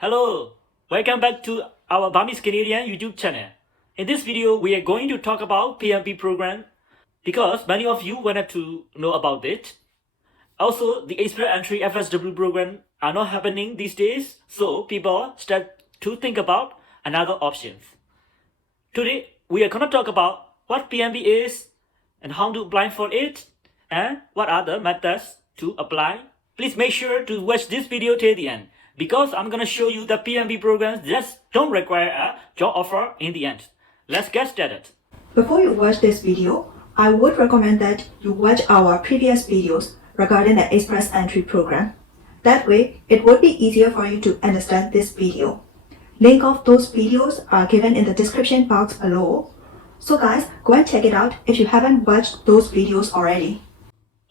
Hello, welcome back to our 𝙤𝙤𝙬𝙯𝙬 Canadian YouTube channel. In this video, we are going to talk about PNP program because many of you wanted to know about it. Also, the express entry FSW program are not happening these days, so people start to think about another options. Today, we are going to talk about what PNP is and how to apply for it and what are the methods to apply. Please make sure to watch this video till the end, because I'm gonna show you the PNP programs just don't require a job offer in the end. Let's get started. Before you watch this video, I would recommend that you watch our previous videos regarding the Express Entry program. That way, it would be easier for you to understand this video. Link of those videos are given in the description box below. So guys, go and check it out if you haven't watched those videos already.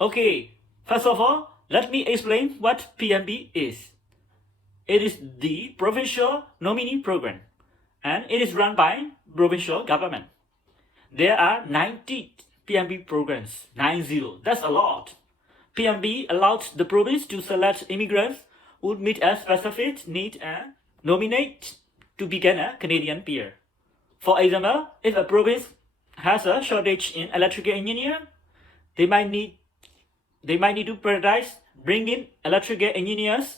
Okay, first of all, let me explain what PNP is. It is the Provincial Nominee Program, and it is run by provincial government. There are 90 PNP programs, 90, that's a lot. PNP allows the province to select immigrants who meet a specific need and nominate to become a Canadian peer. For example, if a province has a shortage in electrical engineer, they might need to prioritize bringing electrical engineers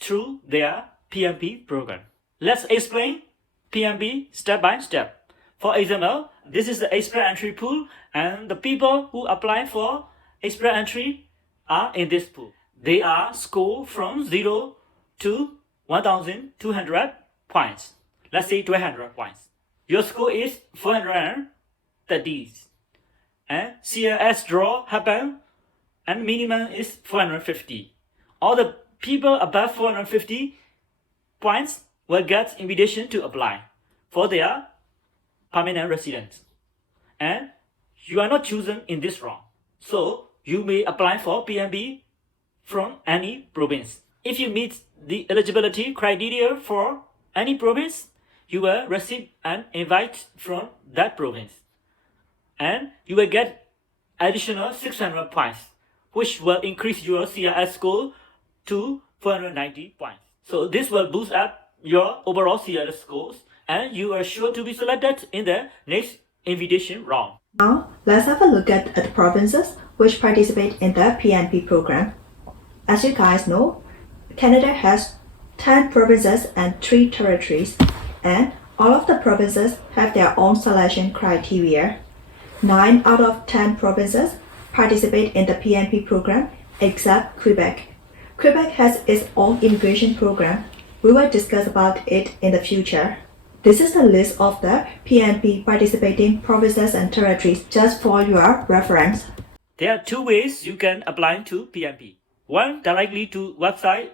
through their PNP program. Let's explain PNP step by step. For example, this is the express entry pool, and the people who apply for express entry are in this pool. They are scored from 0 to 1,200 points. Let's say 200 points. Your score is 430, and CLS draw happen, and minimum is 450. All the people above 450 points will get invitation to apply for their permanent residence. And you are not chosen in this round, so you may apply for PNP from any province. If you meet the eligibility criteria for any province, you will receive an invite from that province, and you will get additional 600 points, which will increase your CRS score to 490 points. So this will boost up your overall CRS scores, and you are sure to be selected in the next invitation round. Now, let's have a look at the provinces which participate in the PNP program. As you guys know, Canada has 10 provinces and 3 territories, and all of the provinces have their own selection criteria. 9 out of 10 provinces participate in the PNP program except Quebec. Quebec has its own immigration program. We will discuss about it in the future. This is the list of the PNP participating provinces and territories just for your reference. There are 2 ways you can apply to PNP. One, directly to website,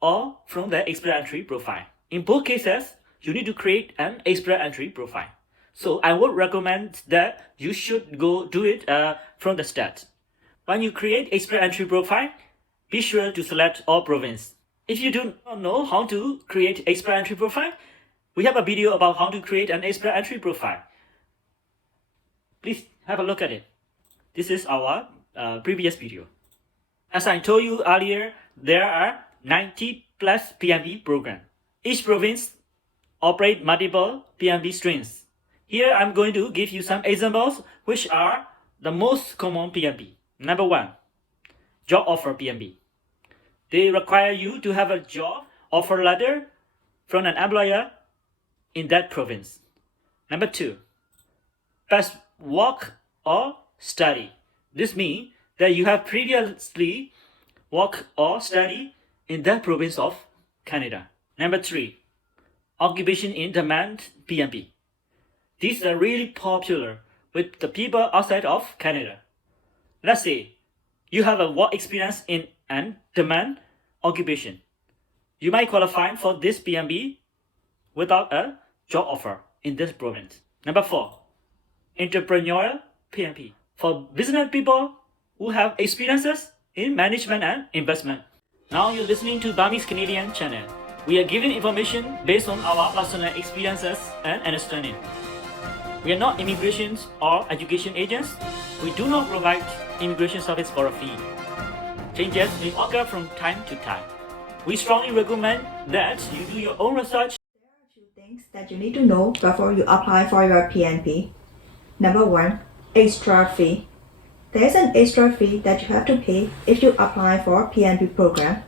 or from the express entry profile. In both cases, you need to create an express entry profile. So I would recommend that you should go do it from the start. When you create express entry profile, be sure to select all province. If you do not know how to create express entry profile, we have a video about how to create an express entry profile. Please have a look at it. This is our previous video. As I told you earlier, there are 90 plus PNP programs. Each province operates multiple PNP streams. Here I'm going to give you some examples which are the most common PNP. Number 1, job offer PNP. They require you to have a job offer letter from an employer in that province. Number 2, past work or study. This means that you have previously worked or studied in that province of Canada. Number 3, occupation in demand PNP. These are really popular with the people outside of Canada. Let's say you have a work experience in an demand occupation. You might qualify for this PNP without a job offer in this province. Number 4, entrepreneurial PNP. For business people who have experiences in management and investment. Now you're listening to 𝙤𝙤𝙬𝙯 Canadian channel. We are giving information based on our personal experiences and understanding. We are not immigration or education agents. We do not provide immigration service for a fee. Changes may occur from time to time. we strongly recommend that you do your own research. There are a few things that you need to know before you apply for your PNP. Number 1, extra fee. There is an extra fee that you have to pay if you apply for PNP program.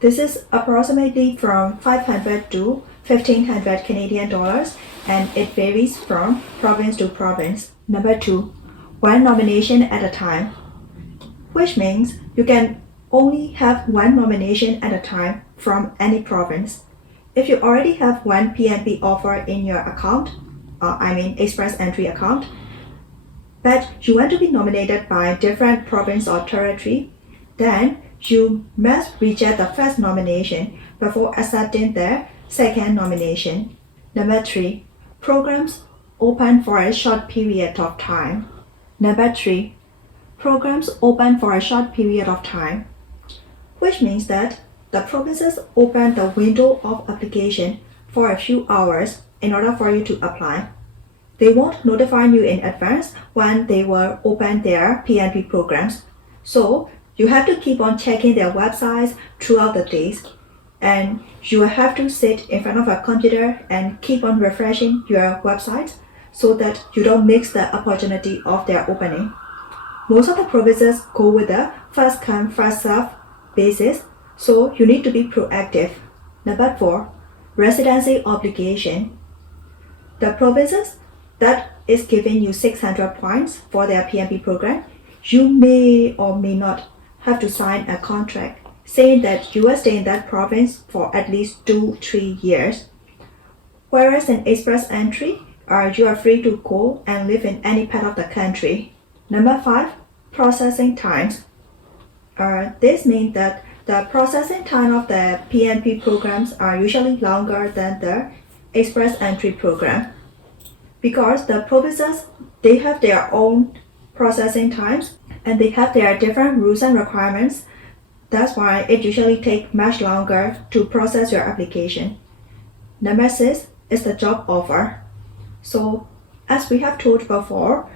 This is approximately from 500 to 1500 Canadian dollars, and it varies from province to province. Number 2, one nomination at a time, which means you can only have one nomination at a time from any province. If you already have one PNP offer in your account, express entry account, but you want to be nominated by different province or territory, then you must reject the first nomination before accepting the second nomination. Number 3, programs open for a short period of time. Number 3, programs open for a short period of time, which means that the provinces open the window of application for a few hours in order for you to apply. They won't notify you in advance when they will open their PNP programs. So you have to keep on checking their websites throughout the days, and you will have to sit in front of a computer and keep on refreshing your websites so that you don't miss the opportunity of their opening. Most of the provinces go with the first come, first serve basis, so you need to be proactive. Number 4, residency obligation. The provinces that is giving you 600 points for their PNP program, you may or may not have to sign a contract saying that you will stay in that province for at least 2-3 years. Whereas in express entry, you are free to go and live in any part of the country. Number 5, processing times. This means that the processing time of the PNP programs are usually longer than the express entry program, because the provinces, they have their own processing times and they have their different rules and requirements. That's why it usually takes much longer to process your application. Number 6 is the job offer. So as we have told before,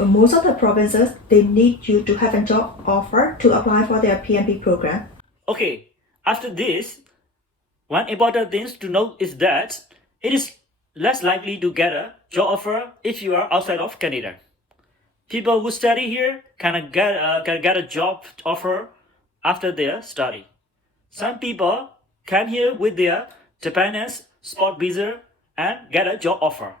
most of the provinces, they need you to have a job offer to apply for their PNP program. Okay, after this, one important thing to note is that it is less likely to get a job offer if you are outside of Canada. People who study here can get a job offer after their study. Some people come here with their dependents, sport visa, and get a job offer.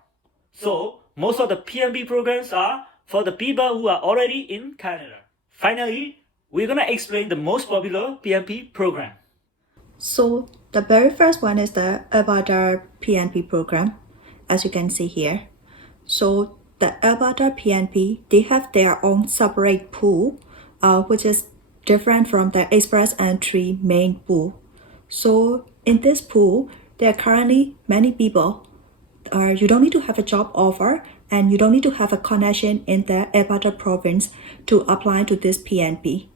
So most of the PNP programs are for the people who are already in Canada. Finally, we're gonna explain the most popular PNP program. So the very first one is the 𝙤𝙤𝙘 PNP program, as you can see here. So the 𝙤𝙤𝙘 PNP, they have their own separate pool, which is different from the express entry main pool. So in this pool, there are currently many people. You don't need to have a job offer and you don't need to have a connection in the 𝙤𝙤𝙘 province to apply to this PNP.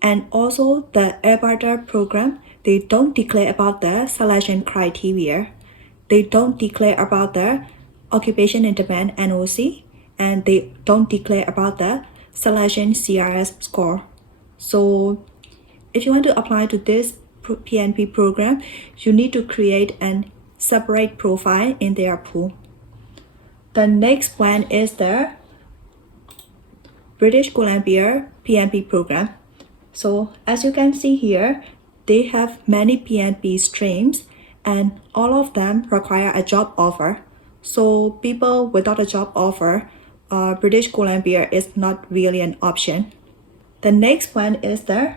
And also the 𝙤𝙤𝙘 program, they don't declare about the selection criteria. They don't declare about the occupation in demand NOC, and they don't declare about the selection CRS score. So if you want to apply to this PNP program, you need to create a separate profile in their pool. The next one is the British Columbia PNP program. So as you can see here, they have many PNP streams and all of them require a job offer. So people without a job offer, British Columbia is not really an option. The next one is the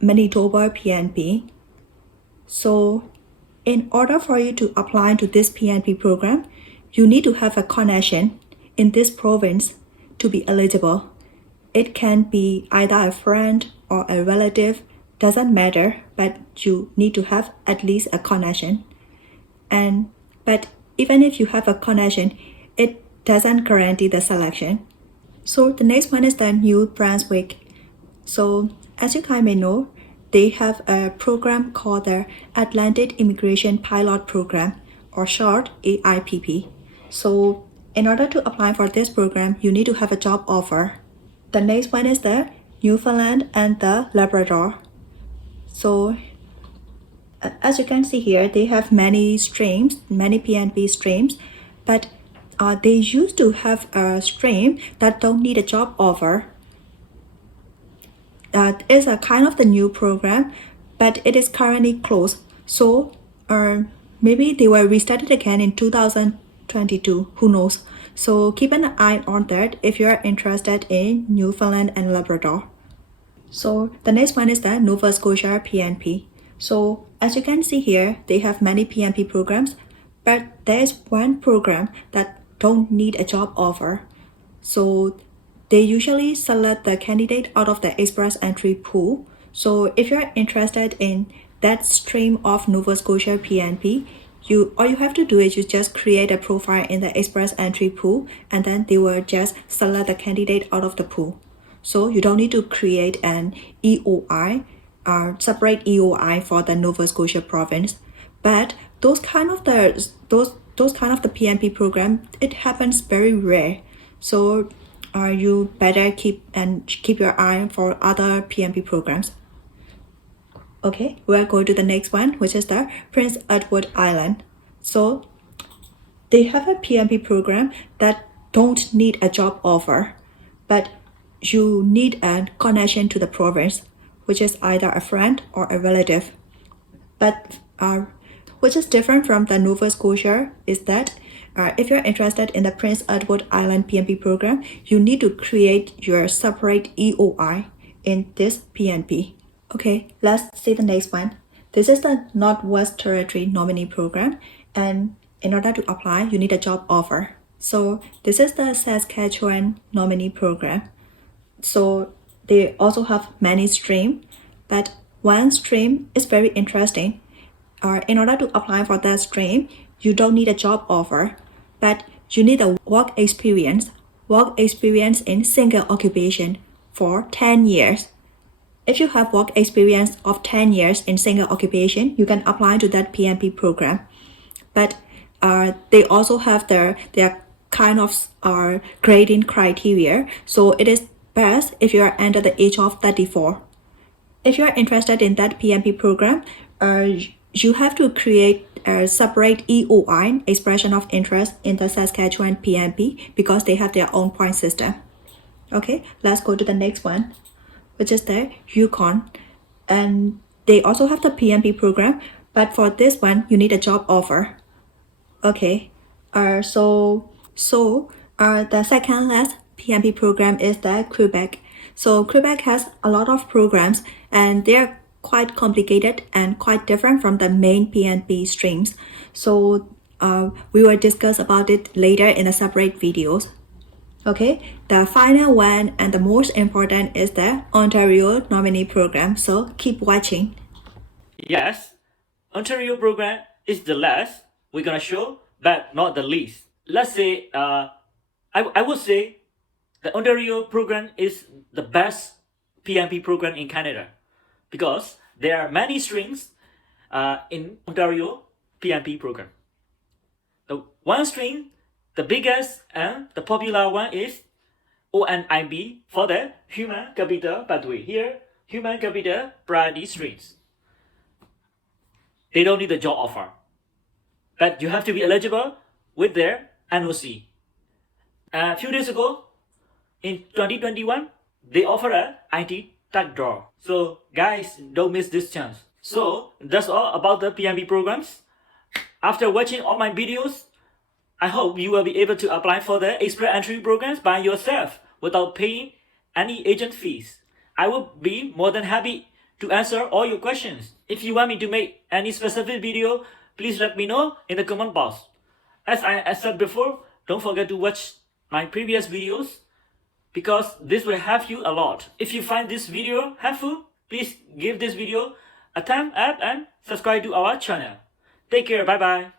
Manitoba PNP. So in order for you to apply to this PNP program, you need to have a connection in this province to be eligible. It can be either a friend or a relative, doesn't matter, but you need to have at least a connection. But even if you have a connection, it doesn't guarantee the selection. So the next one is the New Brunswick. So as you guys may know, they have a program called the Atlantic Immigration Pilot Program, or short AIPP. So in order to apply for this program, you need to have a job offer. The next one is the Newfoundland and the Labrador. So as you can see here, they have many streams, many PNP streams, but they used to have a stream that don't need a job offer. It's a kind of the new program, but it is currently closed. So maybe they will restart it again in 2022, who knows. So keep an eye on that if you are interested in Newfoundland and Labrador. So the next one is the Nova Scotia PNP. So as you can see here, they have many PNP programs, but there is one program that don't need a job offer. So they usually select the candidate out of the express entry pool. So if you're interested in that stream of Nova Scotia PNP, all you have to do is you just create a profile in the express entry pool, and then they will just select the candidate out of the pool. So you don't need to create an EOI, separate EOI for the Nova Scotia province. But those kind of the PNP program, it happens very rare. So you better keep your eye for other PNP programs. Okay, we'll go to the next one, which is the Prince Edward Island. So they have a PNP program that don't need a job offer, but you need a connection to the province, which is either a friend or a relative. But which is different from the Nova Scotia is that if you're interested in the Prince Edward Island PNP program, you need to create your separate EOI in this PNP. Okay, let's see the next one. This is the Northwest Territory Nominee Program, and in order to apply, you need a job offer. So this is the Saskatchewan Nominee Program. So they also have many streams, but one stream is very interesting. In order to apply for that stream, you don't need a job offer, but you need a work experience in single occupation for 10 years. If you have work experience of 10 years in single occupation, you can apply to that PNP program. But they also have their kind of grading criteria. So it is best if you are under the age of 34. If you are interested in that PNP program, you have to create a separate EOI, expression of interest, in the Saskatchewan PNP because they have their own point system. Okay, let's go to the next one, which is the Yukon. And they also have the PNP program, but for this one, you need a job offer. Okay, so the second last PNP program is the Quebec. So Quebec has a lot of programs, and they're quite complicated and quite different from the main PNP streams. So we will discuss about it later in a separate videos. Okay, the final one and the most important is the Ontario Nominee Program. So keep watching. Yes, Ontario program is the last we're gonna show, but not the least. Let's say I would say the Ontario program is the best PNP program in Canada because there are many streams in Ontario PNP program. The one stream, the biggest and the popular one is ONIB for the Human Capital Pathway. Here, Human Capital Priority Streams. They don't need a job offer, but you have to be eligible with their NOC. A few days ago, in 2021, they offer a IT tag draw. So guys, don't miss this chance. So that's all about the PNP programs. After watching all my videos, I hope you will be able to apply for the express entry programs by yourself without paying any agent fees. I will be more than happy to answer all your questions. If you want me to make any specific video, please let me know in the comment box. As I said before, don't forget to watch my previous videos because this will help you a lot. If you find this video helpful, please give this video a thumbs up and subscribe to our channel. Take care, bye bye.